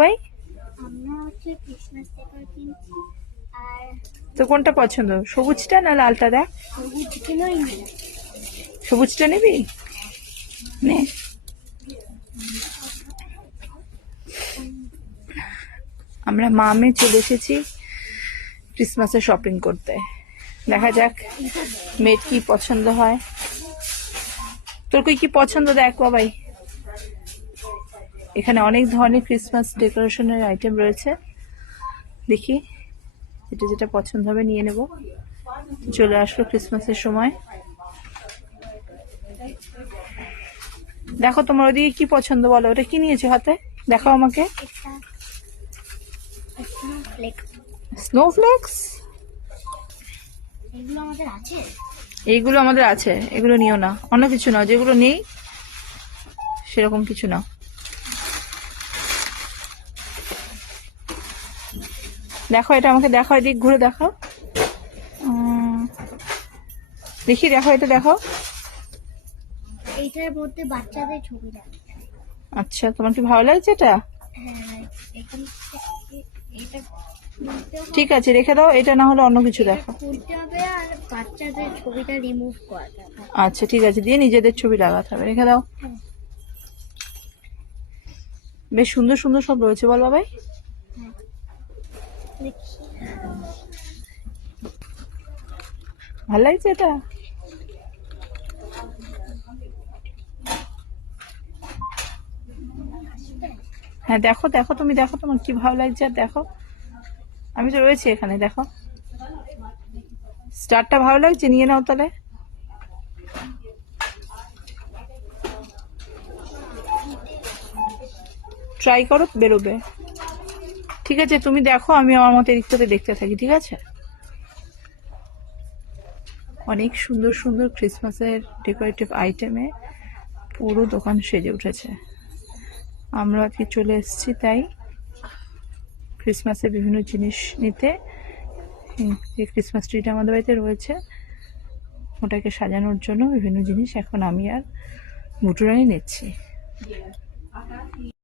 ভাই আমরা হচ্ছে ক্রিসমাস ডেকোর কিনছি আর তো কোনটা পছন্দ, সবুজটা না লালটা? দেখ, সবুজ কিনোই না। সবুজটা নিবি, নে। আমরা মা মেয়ে চলে এসেছি ক্রিসমাসে শপিং করতে। দেখা যাক মেয়ের কি পছন্দ হয়। তোর কি পছন্দ দেখ বাবাই। এখানে অনেক ধরনের ক্রিসমাস ডেকোরেশনের আইটেম রয়েছে, দেখি যেটা যেটা পছন্দ হবে নিয়ে নেব। চলে আসলো ক্রিসমাসের সময়। দেখো তোমার ওদিকে কি পছন্দ বলো, ওটা কি নিয়েছো হাতে, দেখাও আমাকে। স্নোফ্লেক্স, এগুলো আমাদের আছে। এইগুলো আমাদের আছে, এগুলো নিও না, অন্য কিছু নাও, যেগুলো নেই সেরকম কিছু নাও। দেখো এটা আমাকে দেখাও, এদিক ঘুরে দেখাও। দেখি, দেখো এটা দেখো। এইটার মধ্যে বাচ্চাদের ছবি রাখা। আচ্ছা, তোমার কি ভালো লাগছে এটা? হ্যাঁ, এখানে এটা ঠিক আছে, রেখে দাও, এটা না হলে অন্য কিছু দেখো। খুলতে হবে আর বাচ্চাদের ছবিটা রিমুভ করা যাবে। আচ্ছা ঠিক আছে, দিয়ে নিজেদের ছবি লাগাতে হবে, রেখে দাও। বেশ সুন্দর সুন্দর সব রয়েছে, বল বাবাই। ভালো লাগছে এটা? হ্যাঁ দেখো দেখো, তুমি দেখো তোমার কি ভালো লাগছে, আর দেখো আমি তো রয়েছি এখানে, দেখো স্টারটা ভালো লাগছে, নিয়ে নাও তাহলে। ট্রাই করো, বেরোবে। ঠিক আছে, তুমি দেখো, আমি আমার মতো এদিক থেকে দেখতে থাকি, ঠিক আছে। অনেক সুন্দর সুন্দর ক্রিসমাসের ডেকোরেটিভ আইটেমে পুরো দোকান সেজে উঠেছে। আমরা আজকে চলে এসেছি তাই ক্রিসমাসের বিভিন্ন জিনিস নিতে। যে ক্রিসমাস ট্রিটা আমাদের বাড়িতে রয়েছে, ওটাকে সাজানোর জন্য বিভিন্ন জিনিস এখন আমি আর বুটুরানি নিচ্ছি।